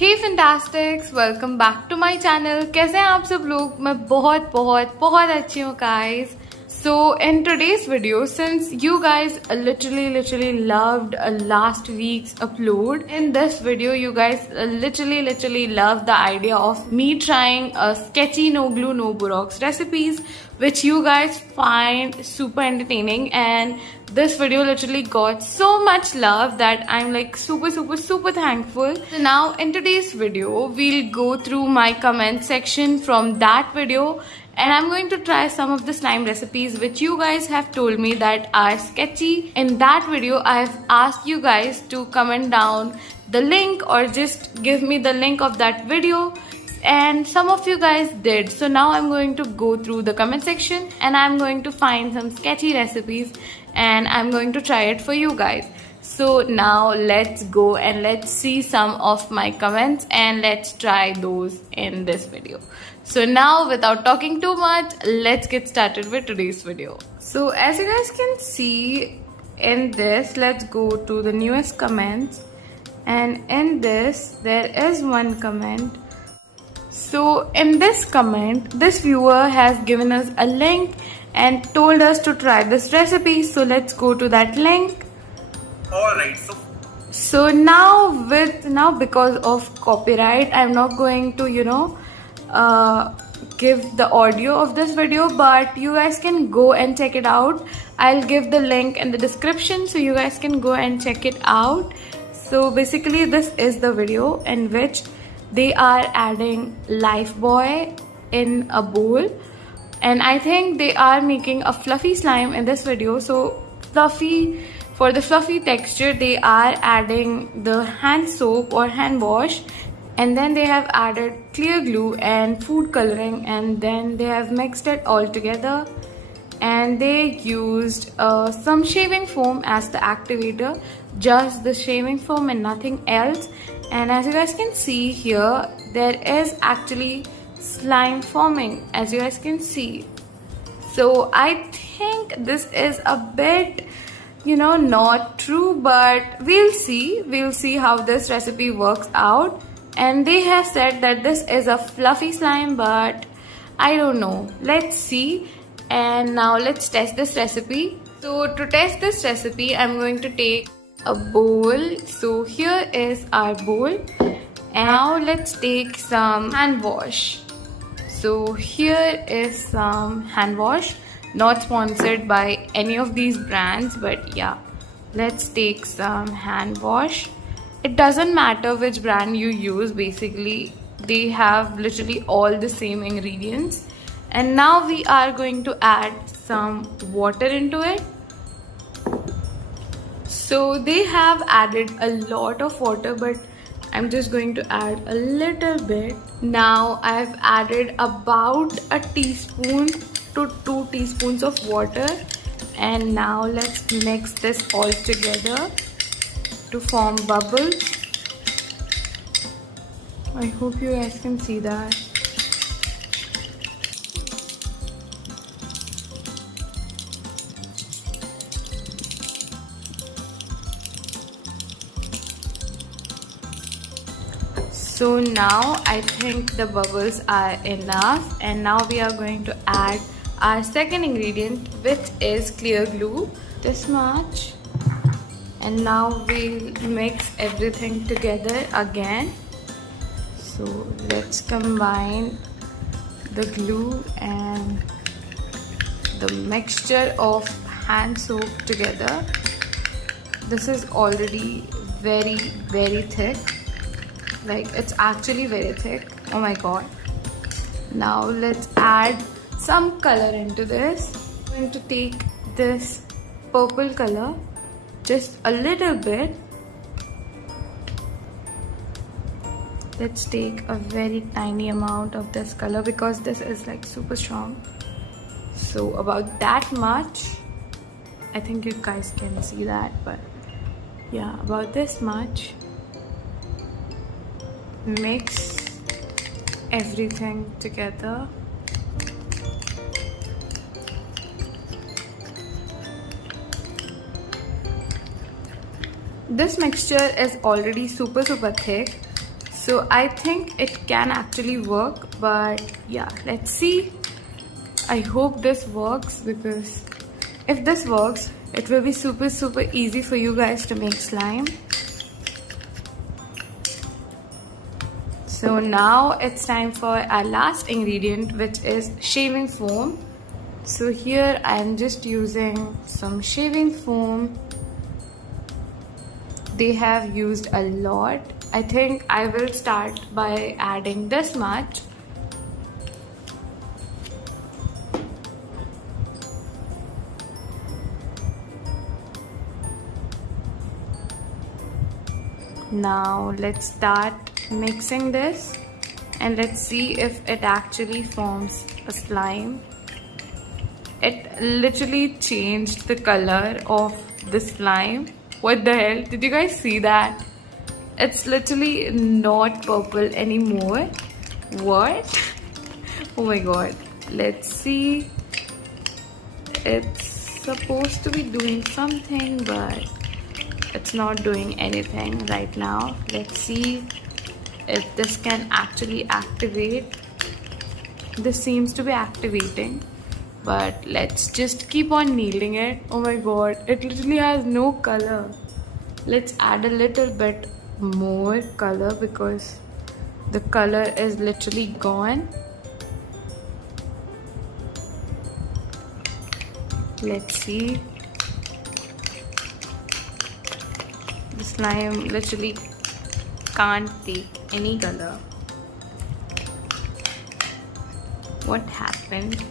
Hey fantastics, welcome back to my channel. कैसे हैं आप सब लोग? मैं बहुत बहुत बहुत अच्छी हूँ guys. So in today's video, since you guys literally loved last week's upload, in this video you guys literally loved the idea of me trying a sketchy no glue no borax recipes, which you guys find super entertaining, and this video literally got so much love that I'm like super thankful. So now in today's video we'll go through my comment section from that video, and I'm going to try some of the slime recipes which you guys have told me that are sketchy. In that video I've asked you guys to comment down the link or just give me the link of that video, and some of you guys did. So now I'm going to go through the comment section and I'm going to find some sketchy recipes and I'm going to try it for you guys. So now let's go and let's see some of my comments and let's try those in this video. So now without talking too much, let's get started with today's video. So as you guys can see in this, let's go to the newest comments, and in this there is one comment. So in this comment, this viewer has given us a link and told us to try this recipe. So let's go to that link. Alright, so now because of copyright, I'm not going to give the audio of this video, but you guys can go and check it out. I'll give the link in the description so you guys can go and check it out. So basically this is the video in which they are adding Lifebuoy in a bowl, and I think they are making a fluffy slime in this video. So fluffy, for the fluffy texture they are adding the hand soap or hand wash, and then they have added clear glue and food coloring, and then they have mixed it all together, and they used some shaving foam as the activator, just the shaving foam and nothing else. And as you guys can see here, there is actually slime forming, as you guys can see. So I think this is a bit not true, but we'll see how this recipe works out. And they have said that this is a fluffy slime, but I don't know. Let's see. And now let's test this recipe. So to test this recipe, I'm going to take a bowl. So here is our bowl, and now let's take some hand wash. So here is some hand wash, not sponsored by any of these brands, but yeah, let's take some hand wash. It doesn't matter which brand you use, basically they have literally all the same ingredients. And now we are going to add some water into it. So they have added a lot of water, but I'm just going to add a little bit. Now I've added about a teaspoon to 2 teaspoons of water, and now let's mix this all together to form bubbles. I hope you guys can see that. So now I think the bubbles are enough, and now we are going to add our second ingredient, which is clear glue, this much. And now we'll mix everything together again. So let's combine the glue and the mixture of hand soap together. This is already very thick. Like, it's actually very thick. Oh my god. Now let's add some color into this. I'm going to take this purple color, just a little bit. Let's take a very tiny amount of this color because this is like super strong. So about that much. I think you guys can see that, but yeah, about this much. Mix everything together. This mixture is already super thick, So I think it can actually work, but yeah, let's see. I hope this works, because if this works, it will be super easy for you guys to make slime. So now it's time for our last ingredient, which is shaving foam. So here I'm just using some shaving foam. They have used a lot. I think I will start by adding this much. Now let's start mixing this, and let's see if it actually forms a slime. It literally changed the color of the slime. What the hell? Did you guys see that? It's literally not purple anymore. What? Oh my god. Let's see. It's supposed to be doing something, but it's not doing anything right now. Let's see if this can actually activate. This seems to be activating, but let's just keep on kneading it. Oh my god, it literally has no color. Let's add a little bit more color, because the color is literally gone. Let's see. The slime literally can't take any color. What happened?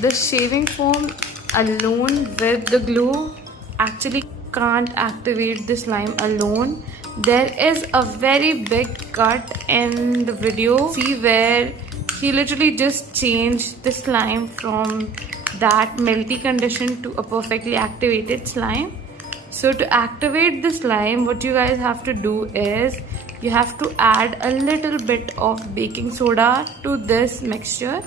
The shaving foam alone with the glue actually can't activate the slime alone. There is a very big cut in the video. See where he literally just changed the slime from that melty condition to a perfectly activated slime. So to activate the slime, what you guys have to do is you have to add a little bit of baking soda to this mixture,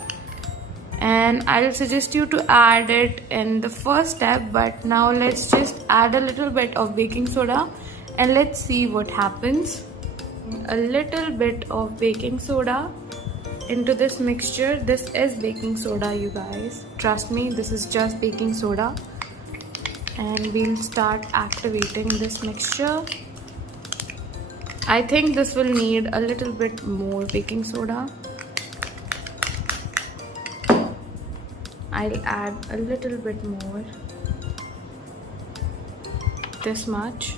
and I'll suggest you to add it in the first step. But now let's just add a little bit of baking soda and let's see what happens. A little bit of baking soda into this mixture. This is baking soda, you guys, trust me, this is just baking soda. And we'll start activating this mixture. I think this will need a little bit more baking soda. I'll add a little bit more, this much.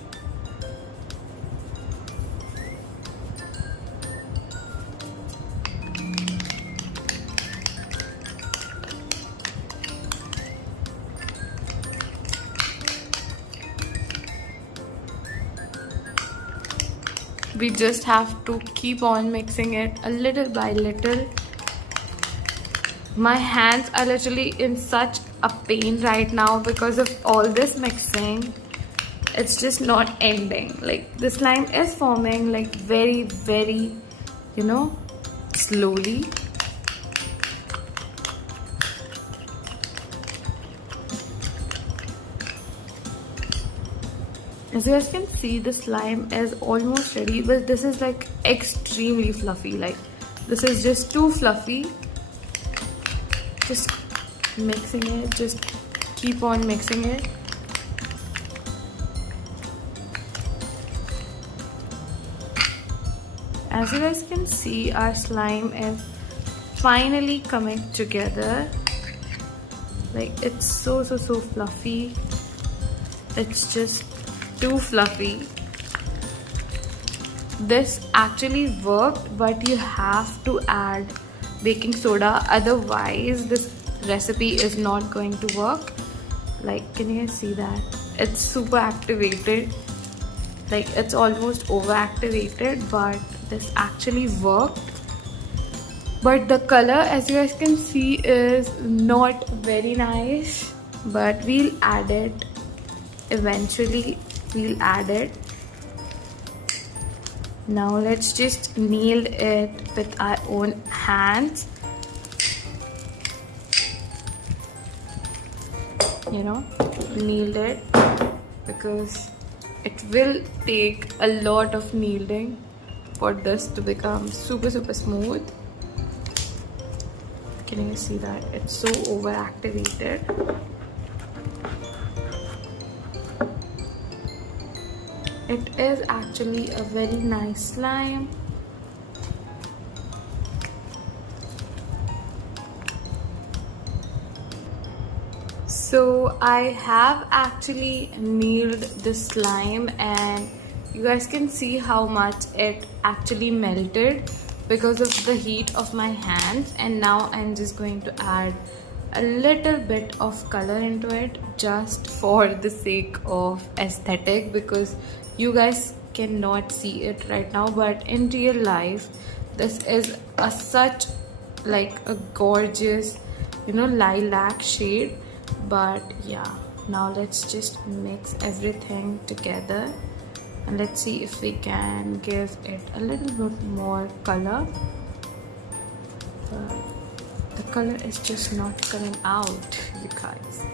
We just have to keep on mixing it a little by little. My hands are literally in such a pain right now because of all this mixing. It's just not ending. Like, the slime is forming like very, you know, slowly. As you guys can see, the slime is almost ready, but this is like extremely fluffy. Like, this is just too fluffy. Just mixing it, just keep on mixing it. As you guys can see, our slime is finally coming together. Like, it's so fluffy. It's just too fluffy. This actually worked, but you have to add baking soda, otherwise this recipe is not going to work. Like, can you guys see that? It's super activated. Like, it's almost over activated, but this actually worked. But the color, as you guys can see, is not very nice, but we'll add it eventually. We'll add it. Now let's just knead it with our own hands. You know, knead it, because it will take a lot of kneading for this to become super smooth. Can you see that? It's so overactivated. It is actually a very nice slime. So I have actually kneaded the slime, and you guys can see how much it actually melted because of the heat of my hands. And now I'm just going to add a little bit of color into it just for the sake of aesthetic, because you guys cannot see it right now, but in real life this is a such like a gorgeous, you know, lilac shade. But yeah, now let's just mix everything together and let's see if we can give it a little bit more color. But the color is just not coming out, you guys.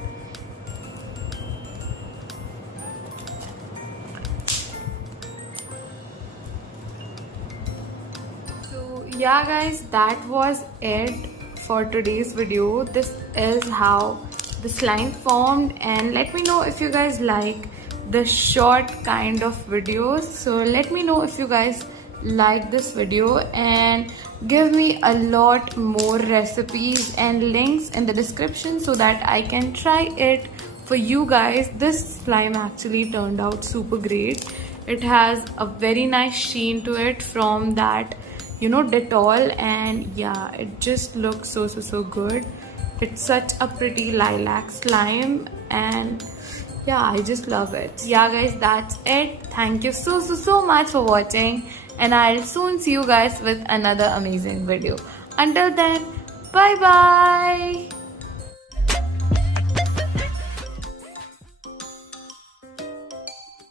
So yeah guys, that was it for today's video. This is how the slime formed, and let me know if you guys like the short kind of videos. So let me know if you guys like this video, and give me a lot more recipes and links in the description so that I can try it for you guys. This slime actually turned out super great. It has a very nice sheen to it from that, you know, Dettol, and yeah, it just looks so good. It's such a pretty lilac slime, and yeah, I just love it. Yeah guys, that's it. Thank you so much for watching, and I'll soon see you guys with another amazing video. Until then, bye bye.